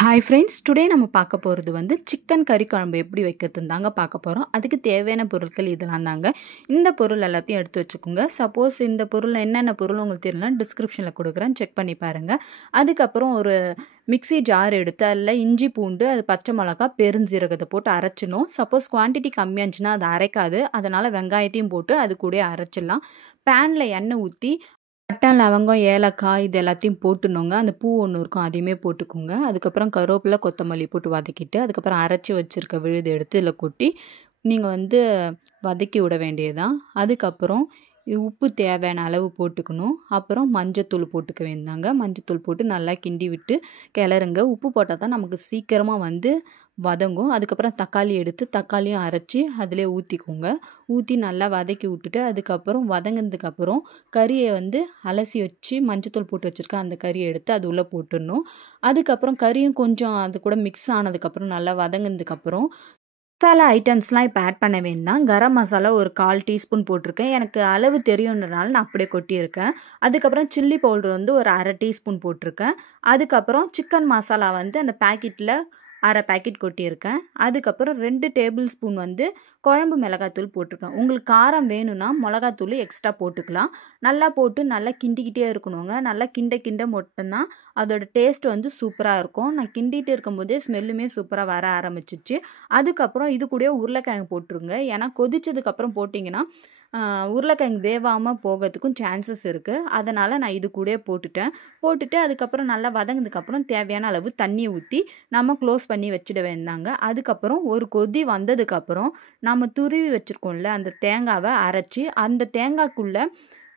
Hi friends, today நம்ம பார்க்க போகிறது வந்து சிக்கன் கறி குழம்பு எப்படி வைக்கிறதுன்னு தாங்க பார்க்க போகிறோம். அதுக்கு தேவையான பொருட்கள் இதெல்லாம் தாங்க. இந்த பொருள் எல்லாத்தையும் எடுத்து வச்சுக்கோங்க. சப்போஸ் இந்த பொருள் என்னென்ன பொருள் உங்களுக்கு தெரியலனா டிஸ்கிரிப்ஷனில் கொடுக்குறேன், செக் பண்ணி பாருங்கள். அதுக்கப்புறம் ஒரு மிக்ஸி ஜார் எடுத்து அதில் இஞ்சி பூண்டு, அது பச்சை மிளகா, பெருஞ்சீரகத்தை போட்டு அரைச்சிடணும். சப்போஸ் குவான்டிட்டி கம்மியாக இருந்துச்சுன்னா அது அரைக்காது, அதனால் வெங்காயத்தையும் போட்டு அது கூட அரைச்சிடலாம். பேனில் எண்ணெய் ஊற்றி பட்டை, லவங்கம், ஏலக்காய் இது எல்லாத்தையும் போட்டுணுங்க. அந்த பூ ஒன்று இருக்கும், அதையுமே போட்டுக்கோங்க. அதுக்கப்புறம் கருவேப்பிலை, கொத்தமல்லி போட்டு வதக்கிட்டு, அதுக்கப்புறம் அரைச்சி வச்சுருக்க விழுது எடுத்து இதில் கொட்டி நீங்கள் வந்து வதக்கி விட வேண்டியதுதான். அதுக்கப்புறம் உப்பு தேவையான அளவு போட்டுக்கணும். அப்புறம் மஞ்சத்தூள் போட்டுக்க வேண்டாங்க. மஞ்சத்தூள் போட்டு நல்லா கிண்டி விட்டு கிளறுங்க. உப்பு போட்டால் தான் நமக்கு சீக்கிரமாக வந்து வதங்கும். அதுக்கப்புறம் தக்காளி எடுத்து தக்காளியும் அரைச்சி அதிலே ஊற்றிக்கோங்க. ஊற்றி நல்லா வதக்கி விட்டுட்டு அதுக்கப்புறம் வதங்கினதுக்கப்புறம் கறியை வந்து அலசி வச்சு மஞ்சத்தூள் போட்டு வச்சுருக்கேன், அந்த கறியை எடுத்து அது உள்ளே போட்டுடணும். அதுக்கப்புறம் கறியும் கொஞ்சம் அது கூட மிக்ஸ் ஆனதுக்கப்புறம் நல்லா வதங்கினதுக்கப்புறம் மசாலா ஐட்டம்ஸ்லாம் இப்போ ஆட் பண்ண வேண்டாம். கரம் மசாலா ஒரு 1/4 டீஸ்பூன் போட்டிருக்கேன். எனக்கு அளவு தெரியுன்றனால நான் அப்படியே கொட்டியிருக்கேன். அதுக்கப்புறம் சில்லி பவுடர் வந்து ஒரு 1/2 டீஸ்பூன் போட்டிருக்கேன். அதுக்கப்புறம் சிக்கன் மசாலா வந்து அந்த பேக்கெட்டில் 1/2 பேக்கெட் கொட்டியிருக்கேன். அதுக்கப்புறம் 2 டேபிள் ஸ்பூன் வந்து குழம்பு மிளகாத்தூள் போட்டிருக்கேன். உங்களுக்கு காரம் வேணும்னா மிளகாத்தூள் எக்ஸ்ட்ரா போட்டுக்கலாம். நல்லா போட்டு நல்லா கிண்டிக்கிட்டே இருக்கணுங்க. நல்லா கிண்ட மட்டும்தான் அதோட டேஸ்ட் வந்து சூப்பராக இருக்கும். நான் கிண்டிகிட்டே இருக்கும்போதே ஸ்மெல்லுமே சூப்பராக வர ஆரம்பிச்சிச்சு. அதுக்கப்புறம் இது கூட உருளைக்கிழங்கு போட்டுருங்க. ஏன்னா கொதிச்சதுக்கப்புறம் போட்டிங்கன்னா உருளைக்கிழங்கு வேவாமல் போகிறதுக்கும் சான்சஸ் இருக்குது. அதனால் நான் இது கூட போட்டுட்டு அதுக்கப்புறம் நல்லா வதங்கினதுக்கப்புறம் தேவையான அளவு தண்ணி ஊற்றி நம்ம க்ளோஸ் பண்ணி வச்சிட வேண்டாங்க. அதுக்கப்புறம் ஒரு கொதி வந்ததுக்கப்புறம் நம்ம துருவி வச்சுருக்கோம்ல அந்த தேங்காவை அரைச்சி அந்த தேங்காய்க்குள்ளே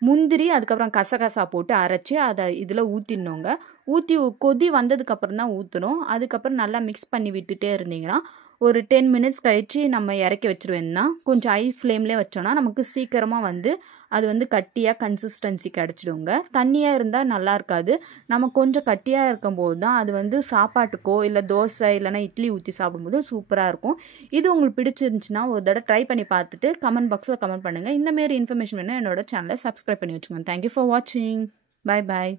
முந்திரி அதுக்கப்புறம் கசகசா போட்டு அரைச்சி அதை இதில் ஊற்றிடணுங்க. ஊற்றி கொதி வந்ததுக்கப்புறம் தான் ஊற்றணும். அதுக்கப்புறம் நல்லா மிக்ஸ் பண்ணி விட்டுட்டே இருந்தீங்கன்னா ஒரு 10 மினிட்ஸ் கழித்து நம்ம இறக்கி வச்சுருவேன்னா கொஞ்சம் ஹை ஃப்ளேம்லேயே வச்சோன்னா நமக்கு சீக்கிரமாக வந்து அது வந்து கட்டியாக கன்சிஸ்டன்சி கிடச்சிடுங்க. தண்ணியாக இருந்தால் நல்லா இருக்காது. நம்ம கொஞ்சம் கட்டியாக இருக்கும்போது தான் அது வந்து சாப்பாட்டுக்கோ இல்லை தோசை இல்லைனா இட்லி ஊற்றி சாப்பிடும்போது சூப்பராக இருக்கும். இது உங்களுக்கு பிடிச்சிருந்துச்சுன்னா ஒரு தடவை ட்ரை பண்ணி பார்த்துட்டு கமெண்ட் பாக்ஸில் கமெண்ட் பண்ணுங்கள். இந்தமாரி இன்ஃபர்மேஷன் வேணும் என்னோட சேனலை சப்ஸ்கிரைப் பண்ணி வச்சுக்கோங்க. தேங்க்யூ ஃபார் வாட்சிங். Bye bye.